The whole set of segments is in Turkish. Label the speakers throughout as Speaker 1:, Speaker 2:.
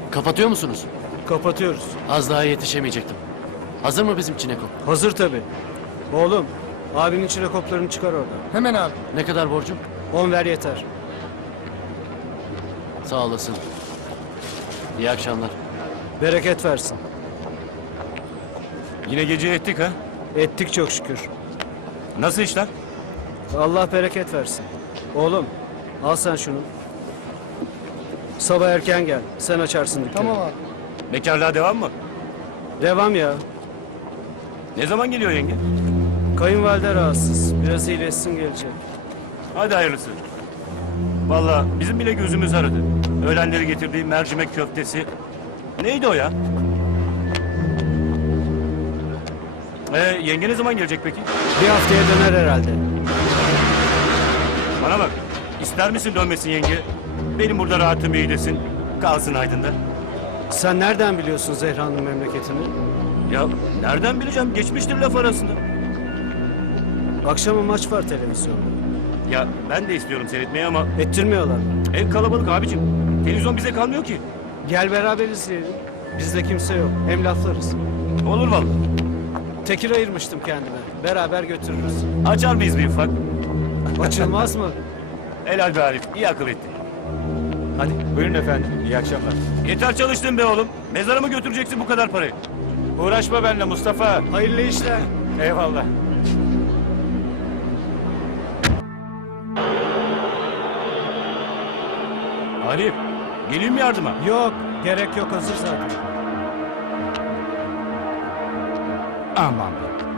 Speaker 1: Kapatıyor musunuz?
Speaker 2: Kapatıyoruz.
Speaker 1: Az daha yetişemeyecektim. Hazır mı bizim Çineko?
Speaker 2: Hazır tabii. Oğlum, abinin çilekoplarını çıkar oradan.
Speaker 3: Hemen abi.
Speaker 1: Ne kadar borcum?
Speaker 2: 10 ver yeter.
Speaker 1: Sağ olasın. İyi akşamlar.
Speaker 2: Bereket versin.
Speaker 4: Yine gece ettik ha?
Speaker 2: Ettik çok şükür.
Speaker 4: Nasıl işler?
Speaker 2: Allah bereket versin. Oğlum, al sen şunu. Sabah erken gel. Sen açarsın dükkanı.
Speaker 3: Tamam abi.
Speaker 4: Bekarlığa devam mı?
Speaker 2: Devam ya.
Speaker 4: Ne zaman geliyor yenge?
Speaker 2: Kayınvalide rahatsız. Biraz iyileşsin gelecek.
Speaker 4: Hadi hayırlısı. Vallahi bizim bile gözümüz aradı. Öğlenleri getirdiği mercimek köftesi. Neydi o ya? Yenge ne zaman gelecek peki?
Speaker 2: Bir haftaya döner herhalde.
Speaker 4: Bana bak. İster misin dönmesin yenge? Benim burada rahatım iyi desin. Kalsın Aydın'da.
Speaker 2: Sen nereden biliyorsun Zehra'nın memleketini?
Speaker 4: Ya nereden bileceğim? Geçmiştir laf arasında.
Speaker 2: Akşama maç var televizyonda.
Speaker 4: Ya ben de istiyorum seyretmeyi ama
Speaker 2: Ettirmiyorlar.
Speaker 4: ev kalabalık abicim. Televizyon bize kalmıyor ki.
Speaker 2: Gel beraber izleyelim. Bizde kimse yok. Hem laflarız.
Speaker 4: Olur vallahi.
Speaker 2: Tekir ayırmıştım kendime. Beraber götürürüz.
Speaker 4: Açar mıyız bir ufak?
Speaker 2: Açılmaz mı?
Speaker 4: Helal be Arif. İyi akıl ettin.
Speaker 3: Hadi buyurun efendim. İyi akşamlar.
Speaker 4: Yeter çalıştın be oğlum. Mezara mı götüreceksin bu kadar parayı?
Speaker 3: Uğraşma benimle Mustafa.
Speaker 2: Hayırlı işler.
Speaker 3: Eyvallah.
Speaker 4: Arif, geleyim mi yardıma?
Speaker 2: Yok. Gerek yok. Hazır zaten.
Speaker 3: Aman.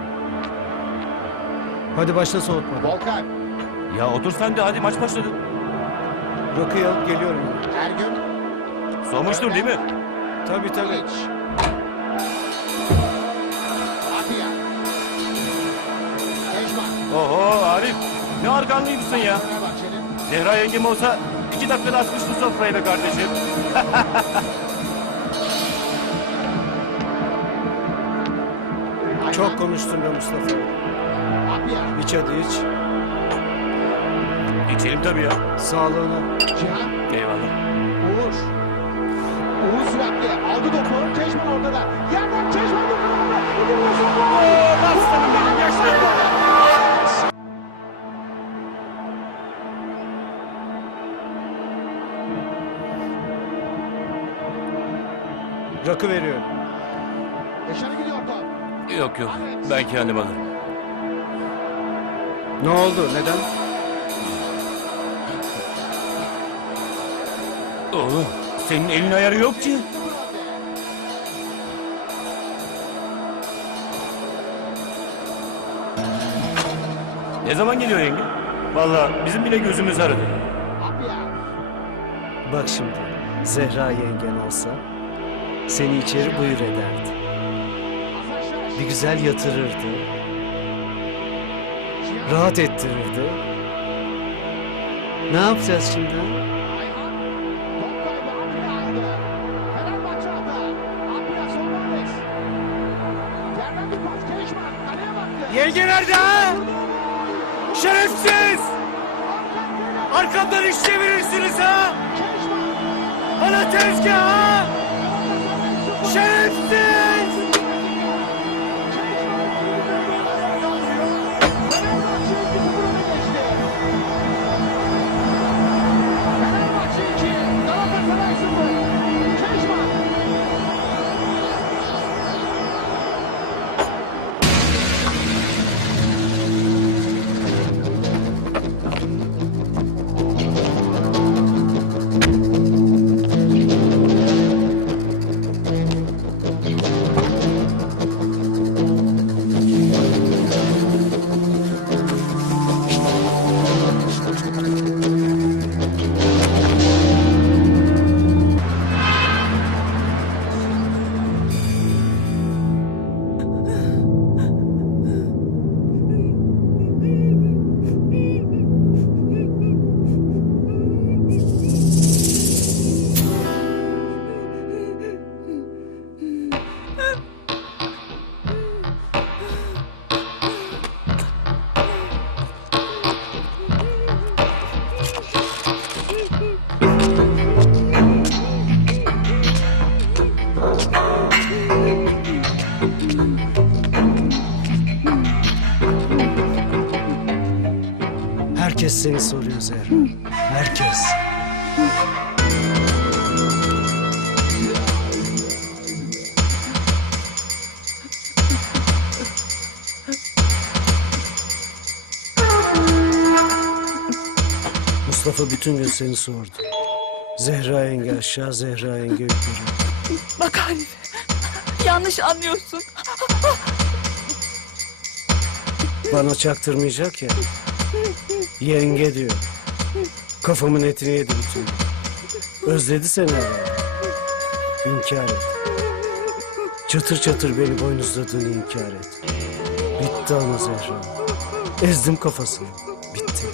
Speaker 2: Hadi başla soğutma.
Speaker 5: Volkan,
Speaker 4: Ya otur sen de hadi maç başladı.
Speaker 2: Rakıyı alıp geliyorum.
Speaker 5: Ergün,
Speaker 4: Soğumuştur değil mi?
Speaker 2: Tabii tabii.
Speaker 5: Hiç. Atilla. Tecman,
Speaker 4: Oho Arif, ne arkanlıymışsın ya.
Speaker 5: Fenerbahçeli.
Speaker 4: Zehra yengem olsa 2 dakikada atmıştı sofrayı be kardeşim.
Speaker 2: Çok konuştun be Mustafa.
Speaker 5: Atilla.
Speaker 2: İç hadi iç.
Speaker 4: İçelim tabii ya.
Speaker 2: Sağlığına.
Speaker 5: Cihan,
Speaker 4: Eyvallah.
Speaker 5: Uğur. Uğur süratli aldı topu. Tecman orada da. Yerden Tecman dokunamadı. İndirmiyorsun.
Speaker 4: Aslanım benim yaşlarım.
Speaker 2: Rakı veriyorum.
Speaker 5: Dışarı gidiyor top.
Speaker 4: Yok yok, ben kendim alırım.
Speaker 2: Ne oldu? Neden?
Speaker 4: Oğlum, senin elin ayarı yok ki. Ne zaman geliyor yenge? Vallahi bizim bile gözümüz aradı.
Speaker 5: Atilla.
Speaker 2: Bak şimdi. Zehra yengen olsa seni içeri buyur ederdi. Bir güzel yatırırdı. Rahat ettirirdi. Ne yapacağız şimdi?
Speaker 5: Ayhan. Top kaybı Atilla aldı. Fenerbahçe aldı. Atilla Solmanes. Yerden bir pas. Tecman. Kaleye baktı.
Speaker 2: Yenge nerede ha? Şerefsiz! Arkamdan iş çevirirsiniz ha? Bana tezgah ha? Şerefsiz!
Speaker 5: Fenerbahçe 2, Galatasaray 0. Keşman.
Speaker 6: Herkes seni soruyor Zehra. Herkes. Mustafa bütün gün seni sordu. Zehra yenge aşağı, Zehra yenge yukarı.
Speaker 7: Bak Arif, yanlış anlıyorsun.
Speaker 6: Bana çaktırmayacak ya. Yenge diyor. Kafamın etini yedi bütün gün. Özledi seni herhalde. İnkar et. Çatır çatır beni boynuzladığını inkar et. Bitti ama Zehra. Ezdim kafasını. Bitti.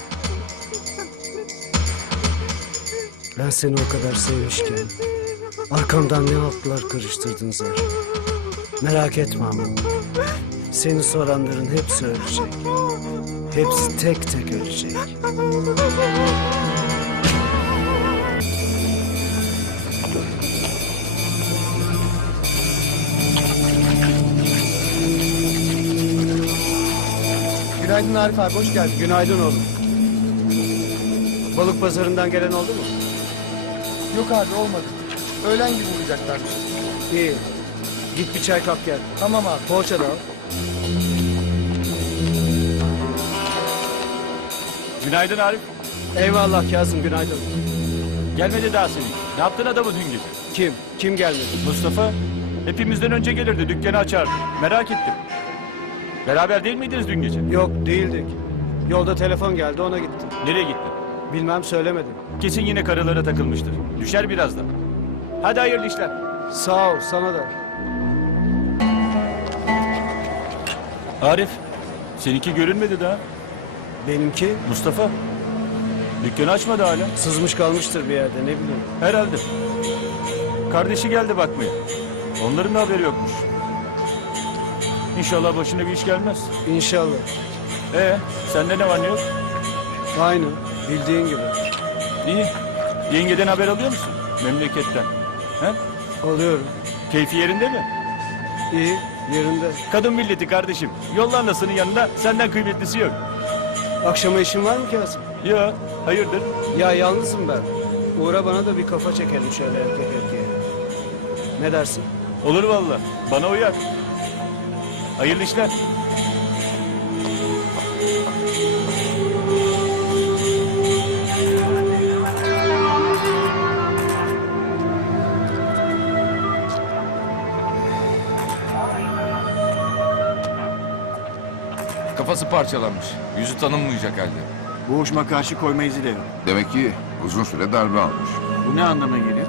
Speaker 6: Ben seni o kadar sevmişken arkamdan ne altlar karıştırdın Zehra. Merak etme ama. Seni soranların hepsi ölecek. Hepsi tek tek ölecek.
Speaker 2: Günaydın Arif abi, hoş geldin.
Speaker 6: Günaydın oğlum. Balık pazarından gelen oldu mu?
Speaker 2: Yok abi, olmadı. Öğlen gibi uğrayacaklarmış.
Speaker 6: İyi. Git bir çay kap gel.
Speaker 2: Tamam abi.
Speaker 6: Poğaça da al.
Speaker 3: Günaydın Arif.
Speaker 6: Eyvallah Kazım, günaydın.
Speaker 3: Gelmedi daha senin. Ne yaptın adamı dün gece?
Speaker 6: Kim? Kim gelmedi?
Speaker 3: Mustafa. Hepimizden önce gelirdi. Dükkanı açardı. Merak ettim. Beraber değil miydiniz dün gece?
Speaker 6: Yok, değildik. Yolda telefon geldi, ona gittim.
Speaker 3: Nereye gittin?
Speaker 6: Bilmem, söylemedim.
Speaker 3: Kesin yine karılara takılmıştır. Düşer birazdan. Hadi hayırlı işler.
Speaker 6: Sağ ol, sana da.
Speaker 3: Arif. Seninki görünmedi daha.
Speaker 6: Benimki
Speaker 3: Mustafa. Dükkanı açmadı hala.
Speaker 6: sızmış kalmıştır bir yerde, ne bileyim.
Speaker 3: Herhalde. Kardeşi geldi bakmaya. Onların da haberi yokmuş. İnşallah başına bir iş gelmez.
Speaker 6: İnşallah.
Speaker 3: Sende ne var ne yok?
Speaker 6: Aynı, bildiğin gibi.
Speaker 3: İyi. Yengeden haber alıyor musun? Memleketten. He?
Speaker 6: Alıyorum.
Speaker 3: Keyfi yerinde mi?
Speaker 6: İyi, yerinde.
Speaker 3: Kadın milleti kardeşim. Yolla anasının yanında senden kıymetlisi yok.
Speaker 6: Akşama işin var mı Kazım?
Speaker 3: Ya hayırdır?
Speaker 6: Ya yalnızım ben. Uğra bana da bir kafa çekelim şöyle erkek erkeğe. Ne dersin?
Speaker 3: Olur vallahi. Bana uyar. Hayırlı işler.
Speaker 8: Kafası parçalanmış. Yüzü tanınmayacak halde.
Speaker 2: Boğuşma karşı koyma izi de yok.
Speaker 9: Demek ki uzun süre darbe almış.
Speaker 2: Bu ne anlama geliyor?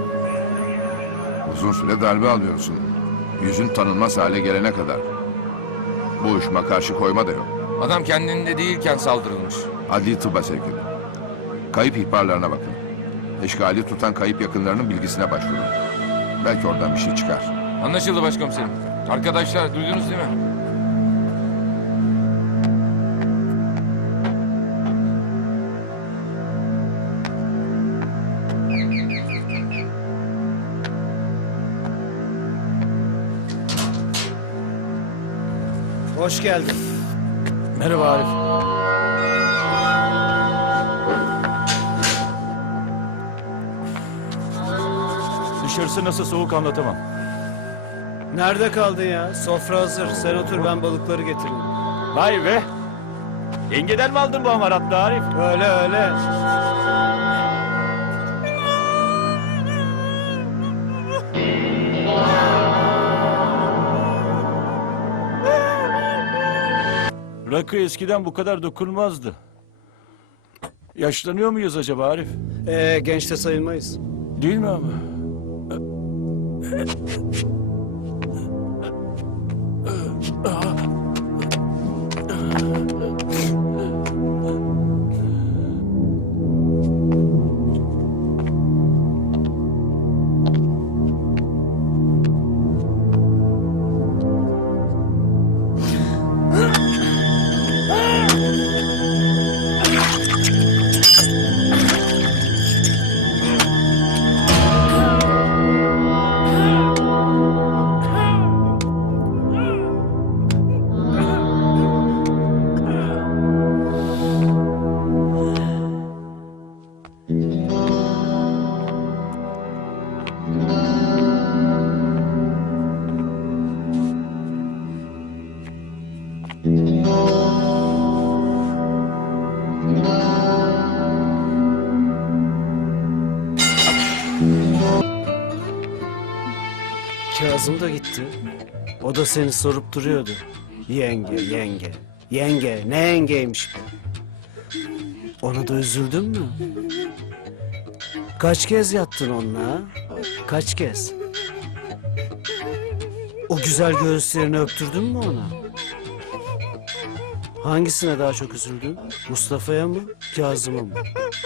Speaker 9: Uzun süre darbe alıyorsun. Yüzün tanınmaz hale gelene kadar. Bu uyuşma karşı koyma da yok.
Speaker 8: Adam kendinde değilken saldırılmış.
Speaker 9: Adli tıbba sevk edin. Kayıp ihbarlarına bakın. Eşkali tutan kayıp yakınlarının bilgisine başvurun. Belki oradan bir şey çıkar.
Speaker 8: Anlaşıldı başkomiserim. Arkadaşlar duydunuz değil mi?
Speaker 6: Hoş geldin.
Speaker 3: Merhaba Arif. Dışarısı nasıl soğuk anlatamam.
Speaker 6: Nerede kaldın ya? Sofra hazır. Sen otur, ben balıkları getireyim.
Speaker 3: Vay be. Yengeden mi aldın bu amaratlı Arif?
Speaker 6: Öyle öyle.
Speaker 3: Rakı eskiden bu kadar dokunmazdı. Yaşlanıyor muyuz acaba Arif?
Speaker 6: Genç de sayılmayız.
Speaker 3: Değil mi ama?
Speaker 6: Kazım da gitti. O da seni sorup duruyordu. Yenge, yenge. Yenge, ne yengeymiş bu? Ona da üzüldün mü? Kaç kez yattın onunla ha? Kaç kez? O güzel göğüslerini öptürdün mü ona? Hangisine daha çok üzüldün? Mustafa'ya mı, Kazım'a mı?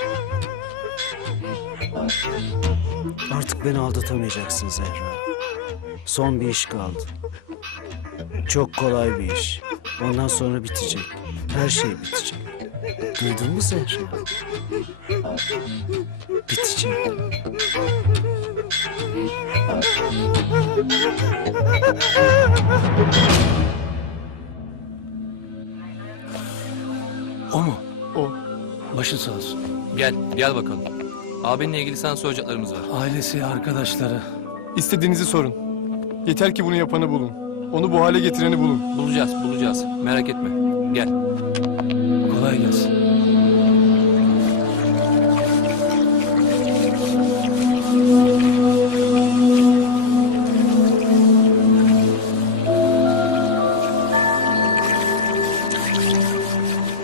Speaker 6: Artık beni aldatamayacaksın Zehra. Son bir iş kaldı. Çok kolay bir iş. Ondan sonra bitecek. Her şey bitecek. Duydun mu Zehra? Bitecek.
Speaker 1: O mu?
Speaker 2: O.
Speaker 1: Başın sağ olsun.
Speaker 10: Gel bakalım. Abinle ilgili sana soracaklarımız var.
Speaker 2: Ailesi, arkadaşları. İstediğinizi sorun. Yeter ki bunu yapanı bulun. Onu bu hale getireni bulun.
Speaker 10: Bulacağız. Merak etme. Gel.
Speaker 2: Kolay gelsin.